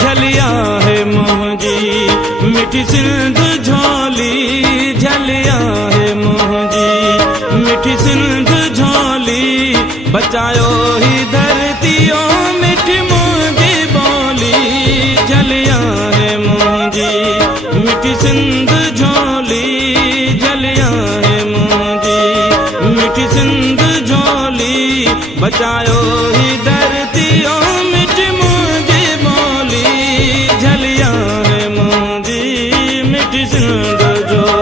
झलिया है मोहजी मिठी सिंध झोली, झलिया है मोहजी मिठी सिंध झोली, बचायो ही धरतियों मिठी मोहजी बोली। झलिया है मोहजी मिठी सिंध झोली, झलिया है मोहजी मिठी सिंध झोली, बचायो ही धरतियों मिठी मोहजी बोली। झलिया है मोहजी मिठी सिंध झोली।